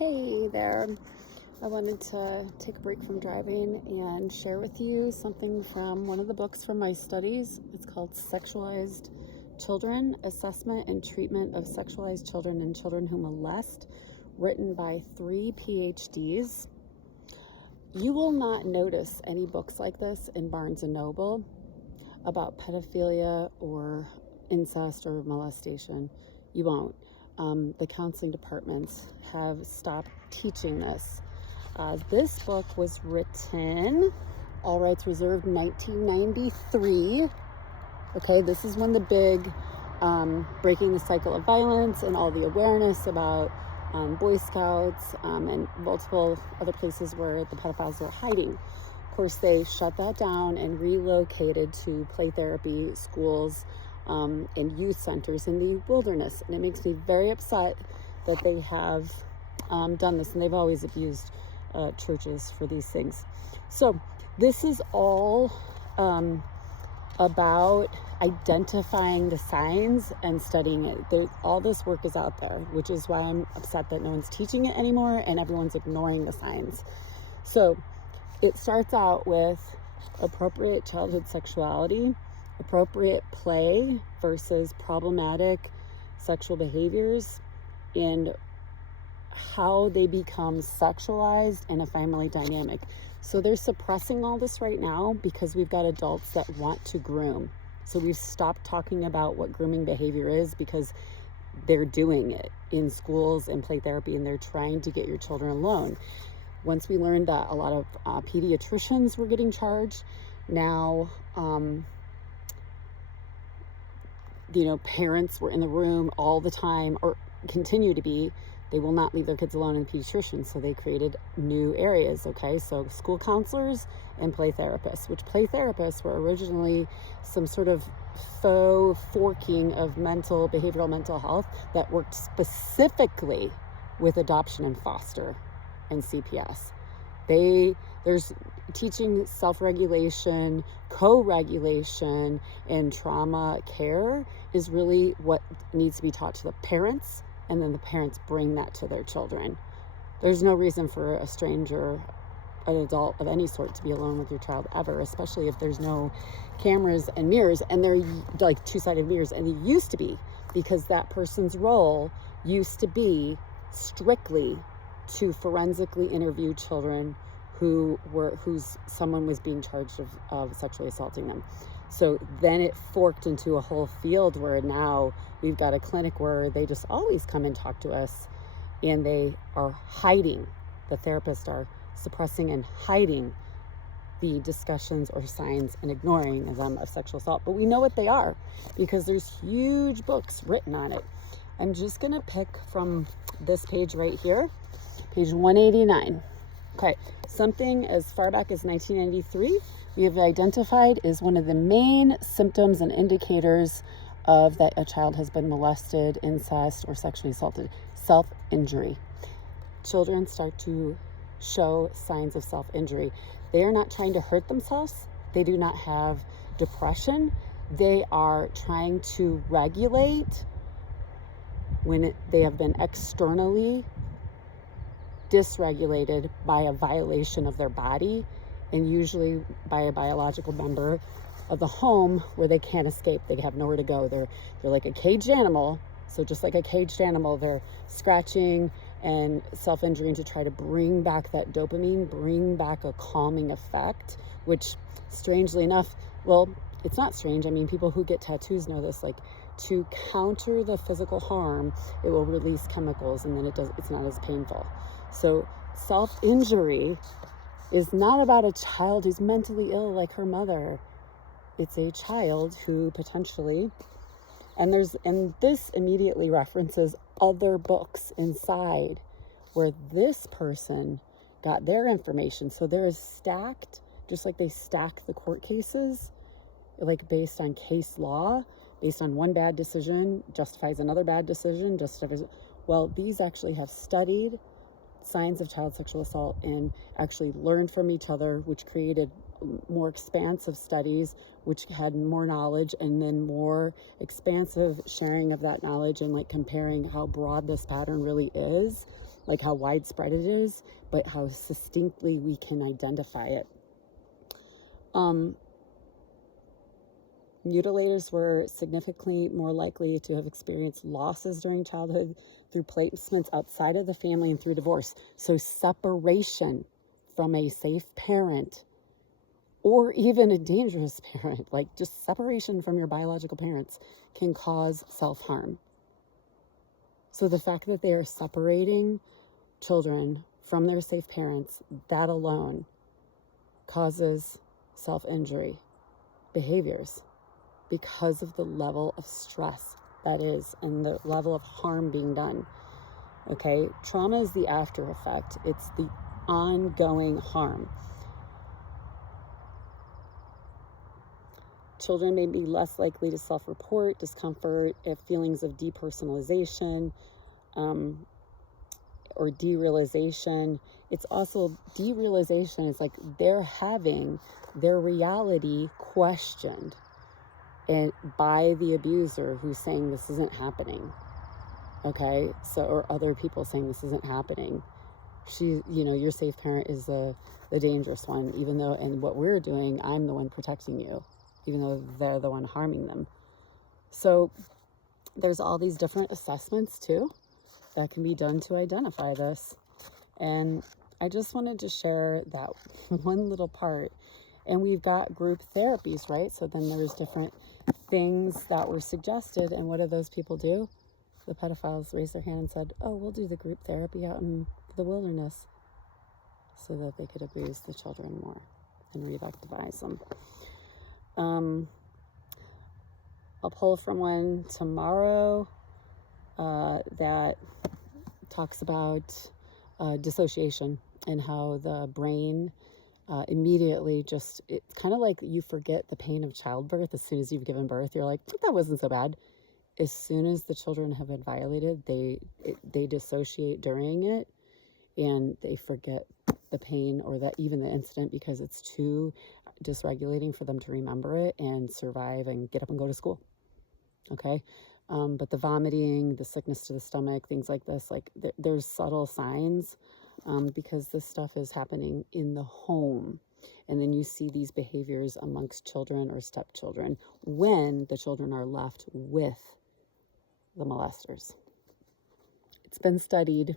Hey there. I wanted to take a break from driving and share with you something from one of the books from my studies. It's called Sexualized Children, Assessment and Treatment of Sexualized Children and Children Who Molest, written by 3 PhDs. You will not notice any books like this in Barnes & Noble about pedophilia or incest or molestation. You won't. The counseling departments have stopped teaching this. This book was written, all rights reserved, 1993. Okay, this is when the big breaking the cycle of violence and all the awareness about Boy Scouts and multiple other places where the pedophiles were hiding. Of course, they shut that down and relocated to play therapy schools and youth centers in the wilderness. And it makes me very upset that they have done this, and they've always abused churches for these things. So this is all about identifying the signs and studying it. All this work is out there, which is why I'm upset that no one's teaching it anymore and everyone's ignoring the signs. So it starts out with appropriate childhood sexuality, appropriate play versus problematic sexual behaviors, and how they become sexualized in a family dynamic. So they're suppressing all this right now because we've got adults that want to groom. So we've stopped talking about what grooming behavior is because they're doing it in schools and play therapy, and they're trying to get your children alone. Once we learned that a lot of pediatricians were getting charged, now parents were in the room all the time, or continue to be. They will not leave their kids alone in the pediatrician, so they created new areas. Okay, so school counselors and play therapists, which play therapists were originally some sort of faux forking of behavioral mental health that worked specifically with adoption and foster and CPS. There's teaching self-regulation, co-regulation, and trauma care is really what needs to be taught to the parents, and then the parents bring that to their children. There's no reason for a stranger, an adult of any sort, to be alone with your child ever, especially if there's no cameras and mirrors, and they're like two-sided mirrors, and they used to be, because that person's role used to be strictly to forensically interview children whose someone was being charged of sexually assaulting them. So then it forked into a whole field where now we've got a clinic where they just always come and talk to us, and they are hiding. The therapists are suppressing and hiding the discussions or signs and ignoring them of sexual assault. But we know what they are because there's huge books written on it. I'm just going to pick from this page right here, page 189. Okay, something as far back as 1993 we have identified is one of the main symptoms and indicators of that a child has been molested, incest, or sexually assaulted: self-injury. Children start to show signs of self-injury. They are not trying to hurt themselves. They do not have depression. They are trying to regulate when they have been externally dysregulated by a violation of their body, and usually by a biological member of the home where they can't escape. They have nowhere to go. They're like a caged animal. So just like a caged animal, they're scratching and self-injuring to try to bring back that dopamine, bring back a calming effect, which strangely enough, well, it's not strange. I mean, people who get tattoos know this, like, to counter the physical harm, it will release chemicals, and then it's not as painful. So self-injury is not about a child who's mentally ill like her mother. It's a child who potentially, and this immediately references other books inside where this person got their information. So there is stacked, just like they stack the court cases, like based on case law, based on one bad decision justifies another bad decision, well, these actually have studied signs of child sexual assault and actually learned from each other, which created more expansive studies which had more knowledge, and then more expansive sharing of that knowledge, and like comparing how broad this pattern really is, like how widespread it is, but how succinctly we can identify it. Mutilators were significantly more likely to have experienced losses during childhood through placements outside of the family and through divorce. So separation from a safe parent, or even a dangerous parent, like just separation from your biological parents, can cause self-harm. So the fact that they are separating children from their safe parents, that alone causes self-injury behaviors, because of the level of stress that is and the level of harm being done. Okay, trauma is the after effect. It's the ongoing harm. Children may be less likely to self-report discomfort if feelings of depersonalization or derealization. It's also derealization is like they're having their reality questioned, and by the abuser who's saying this isn't happening. Okay, so, or other people saying this isn't happening. Your safe parent is the dangerous one, even though, and what we're doing, I'm the one protecting you, even though they're the one harming them. So there's all these different assessments too that can be done to identify this. And I just wanted to share that one little part. And we've got group therapies, right? So then there's different things that were suggested. And what do those people do? The pedophiles raised their hand and said, oh, we'll do the group therapy out in the wilderness, so that they could abuse the children more and re-victimize them. I'll pull from one tomorrow that talks about dissociation and how the brain immediately just, it's kind of like you forget the pain of childbirth as soon as you've given birth. You're like, that wasn't so bad. As soon as the children have been violated, they dissociate during it, and they forget the pain or that even the incident, because it's too dysregulating for them to remember it and survive and get up and go to school. Okay. But the vomiting, the sickness to the stomach, things like this, like there's subtle signs, because this stuff is happening in the home. And then you see these behaviors amongst children or stepchildren when the children are left with the molesters. It's been studied